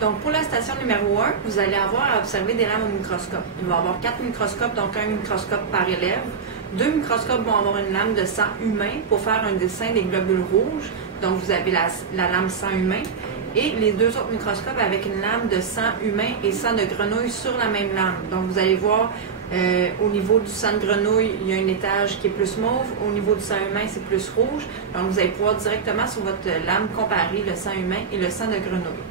Donc, pour la station numéro 1, vous allez avoir à observer des lames au microscope. Il va y avoir 4 microscopes, donc un microscope par élève. 2 microscopes vont avoir une lame de sang humain pour faire un dessin des globules rouges. Donc, vous avez la lame sang humain. Et les 2 autres microscopes avec une lame de sang humain et sang de grenouille sur la même lame. Donc, vous allez voir au niveau du sang de grenouille, il y a un étage qui est plus mauve. Au niveau du sang humain, c'est plus rouge. Donc, vous allez pouvoir directement sur votre lame comparer le sang humain et le sang de grenouille.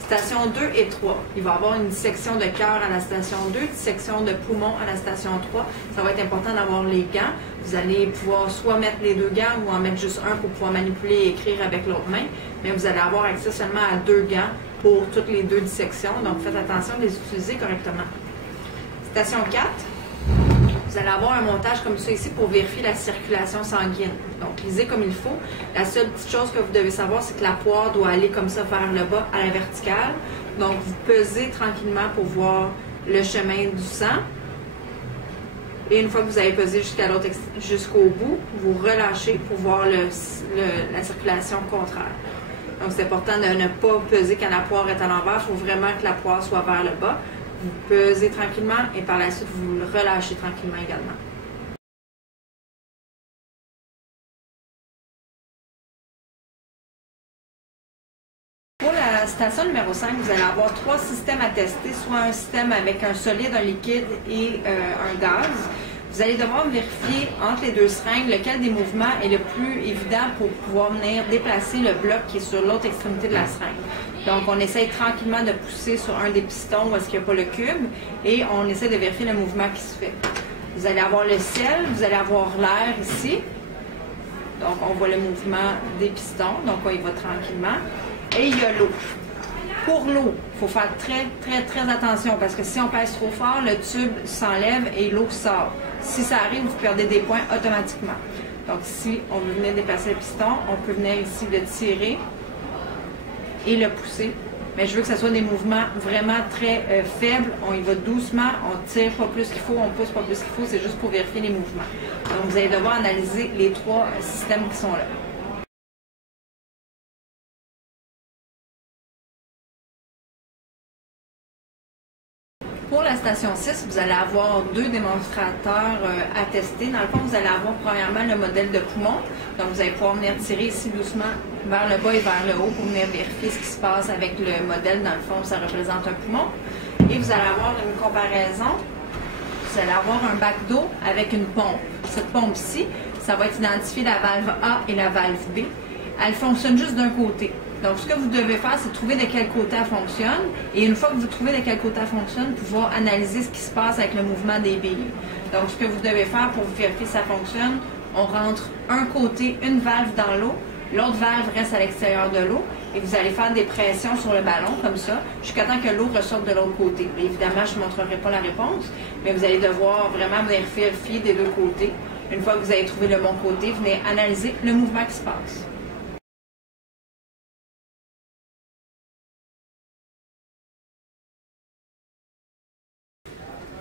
Station 2 et 3. Il va y avoir une dissection de cœur à la station 2, dissection de poumon à la station 3. Ça va être important d'avoir les gants. Vous allez pouvoir soit mettre les 2 gants ou en mettre juste un pour pouvoir manipuler et écrire avec l'autre main. Mais vous allez avoir accès seulement à 2 gants pour toutes les 2 dissections. Donc, faites attention de les utiliser correctement. Station 4. Vous allez avoir un montage comme ça ici pour vérifier la circulation sanguine. Donc, lisez comme il faut. La seule petite chose que vous devez savoir, c'est que la poire doit aller comme ça vers le bas à la verticale. Donc, vous pesez tranquillement pour voir le chemin du sang. Et une fois que vous avez pesé jusqu'au bout, vous relâchez pour voir la circulation contraire. Donc, c'est important de ne pas peser quand la poire est à l'envers. Il faut vraiment que la poire soit vers le bas. Vous pesez tranquillement et par la suite, vous le relâchez tranquillement également. Pour la station numéro 5, vous allez avoir 3 systèmes à tester, soit un système avec un solide, un liquide et un gaz. Vous allez devoir vérifier entre les 2 seringues lequel des mouvements est le plus évident pour pouvoir venir déplacer le bloc qui est sur l'autre extrémité de la seringue. Donc, on essaye tranquillement de pousser sur un des pistons où est-ce qu'il n'y a pas le cube et on essaie de vérifier le mouvement qui se fait. Vous allez avoir le ciel, vous allez avoir l'air ici. Donc, on voit le mouvement des pistons, donc on y va tranquillement. Et il y a l'eau. Pour l'eau, il faut faire très attention parce que si on pèse trop fort, le tube s'enlève et l'eau sort. Si ça arrive, vous perdez des points automatiquement. Donc, si on veut venir déplacer le piston, on peut venir ici le tirer et le pousser. Mais je veux que ce soit des mouvements vraiment très faibles. On y va doucement, on tire pas plus qu'il faut, on pousse pas plus qu'il faut. C'est juste pour vérifier les mouvements. Donc, vous allez devoir analyser les 3 systèmes qui sont là. Pour la station 6, vous allez avoir 2 démonstrateurs à tester. Dans le fond, vous allez avoir premièrement le modèle de poumon. Donc, vous allez pouvoir venir tirer ici doucement vers le bas et vers le haut pour venir vérifier ce qui se passe avec le modèle. Dans le fond, ça représente un poumon. Et vous allez avoir une comparaison. Vous allez avoir un bac d'eau avec une pompe. Cette pompe-ci, ça va être identifié la valve A et la valve B. Elle fonctionne juste d'un côté. Donc, ce que vous devez faire, c'est trouver de quel côté elle fonctionne. Et une fois que vous trouvez de quel côté elle fonctionne, pouvoir analyser ce qui se passe avec le mouvement des billes. Donc, ce que vous devez faire pour vérifier si ça fonctionne, on rentre un côté, une valve dans l'eau, l'autre valve reste à l'extérieur de l'eau et vous allez faire des pressions sur le ballon comme ça, jusqu'à temps que l'eau ressorte de l'autre côté. Et évidemment, je ne montrerai pas la réponse, mais vous allez devoir vraiment vérifier des 2 côtés. Une fois que vous avez trouvé le bon côté, venez analyser le mouvement qui se passe.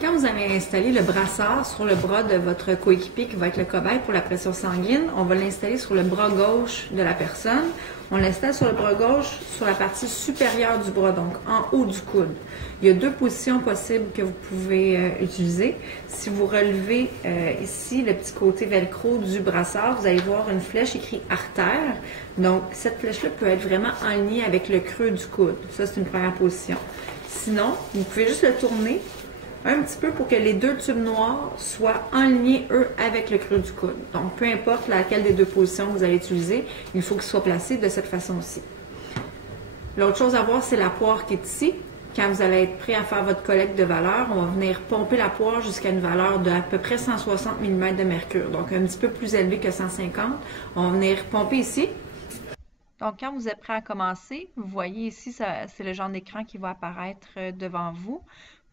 Quand vous avez installé le brassard sur le bras de votre coéquipier qui va être le cobaye pour la pression sanguine, on va l'installer sur le bras gauche de la personne. On l'installe sur le bras gauche, sur la partie supérieure du bras, donc en haut du coude. Il y a 2 positions possibles que vous pouvez utiliser. Si vous relevez ici le petit côté velcro du brassard, vous allez voir une flèche écrite artère. Donc, cette flèche-là peut être vraiment en lien avec le creux du coude. Ça, c'est une première position. Sinon, vous pouvez juste le tourner un petit peu pour que les 2 tubes noirs soient alignés, eux, avec le creux du coude. Donc, peu importe laquelle des 2 positions vous allez utiliser, il faut qu'ils soient placés de cette façon-ci. L'autre chose à voir, c'est la poire qui est ici. Quand vous allez être prêt à faire votre collecte de valeur, on va venir pomper la poire jusqu'à une valeur de à peu près 160 mm de mercure. Donc, un petit peu plus élevé que 150. On va venir pomper ici. Donc, quand vous êtes prêt à commencer, vous voyez ici, c'est le genre d'écran qui va apparaître devant vous.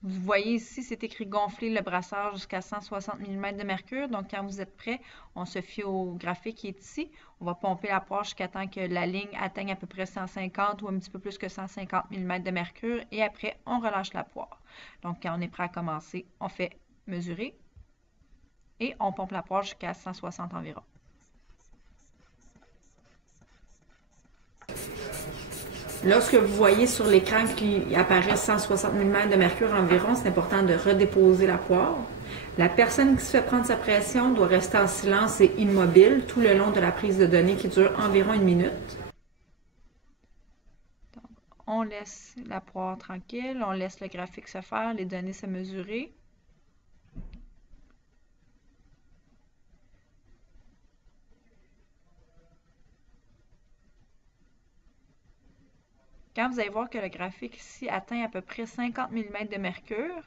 Vous voyez ici, c'est écrit gonfler le brassard jusqu'à 160 mm de mercure. Donc, quand vous êtes prêt, on se fie au graphique qui est ici. On va pomper la poire jusqu'à temps que la ligne atteigne à peu près 150 ou un petit peu plus que 150 mm de mercure. Et après, on relâche la poire. Donc, quand on est prêt à commencer, on fait mesurer et on pompe la poire jusqu'à 160 environ. Lorsque vous voyez sur l'écran qu'il apparaît 160 mm de mercure environ, c'est important de redéposer la poire. La personne qui se fait prendre sa pression doit rester en silence et immobile tout le long de la prise de données qui dure environ 1 minute. Donc, on laisse la poire tranquille, on laisse le graphique se faire, les données se mesurer. Quand vous allez voir que le graphique ici atteint à peu près 50 mm de mercure,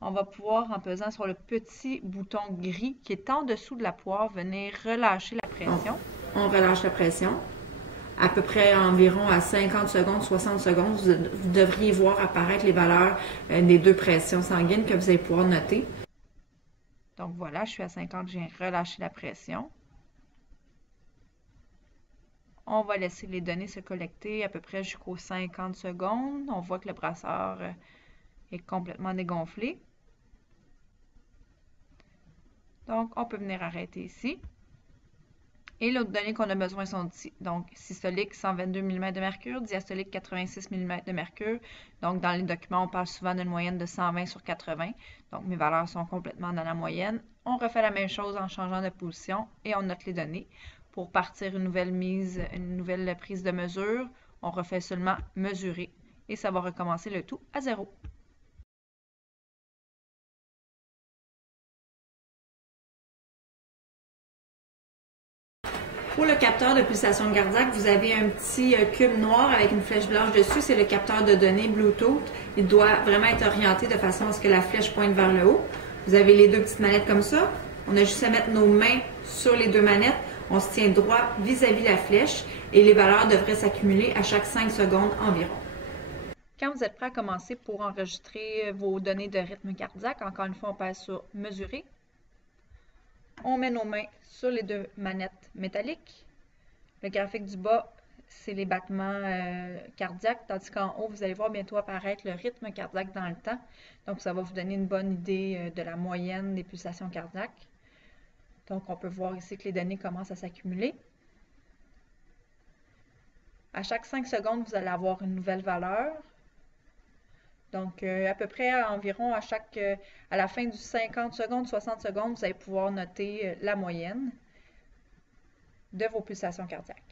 on va pouvoir, en pesant sur le petit bouton gris qui est en dessous de la poire, venir relâcher la pression. On relâche la pression. À peu près environ à 50 secondes, 60 secondes, vous devriez voir apparaître les valeurs des deux pressions sanguines que vous allez pouvoir noter. Donc voilà, je suis à 50, j'ai relâché la pression. On va laisser les données se collecter à peu près jusqu'aux 50 secondes. On voit que le brasseur est complètement dégonflé. Donc, on peut venir arrêter ici. Et l'autre donnée qu'on a besoin sont ici. Donc, systolique, 122 mm de mercure, diastolique, 86 mm de mercure. Donc, dans les documents, on parle souvent d'une moyenne de 120 sur 80. Donc, mes valeurs sont complètement dans la moyenne. On refait la même chose en changeant de position et on note les données. Pour partir une nouvelle prise de mesure, on refait seulement mesurer et ça va recommencer le tout à 0. Pour le capteur de pulsation cardiaque, vous avez un petit cube noir avec une flèche blanche dessus. C'est le capteur de données Bluetooth. Il doit vraiment être orienté de façon à ce que la flèche pointe vers le haut. Vous avez les deux petites manettes comme ça. On a juste à mettre nos mains sur les deux manettes. On se tient droit vis-à-vis la flèche et les valeurs devraient s'accumuler à chaque 5 secondes environ. Quand vous êtes prêt à commencer pour enregistrer vos données de rythme cardiaque, encore une fois, on passe sur « Mesurer ». On met nos mains sur les deux manettes métalliques. Le graphique du bas, c'est les battements cardiaques, tandis qu'en haut, vous allez voir bientôt apparaître le rythme cardiaque dans le temps. Donc, ça va vous donner une bonne idée de la moyenne des pulsations cardiaques. Donc, on peut voir ici que les données commencent à s'accumuler. À chaque 5 secondes, vous allez avoir une nouvelle valeur. Donc, à peu près environ à la fin du 50 secondes, 60 secondes, vous allez pouvoir noter la moyenne de vos pulsations cardiaques.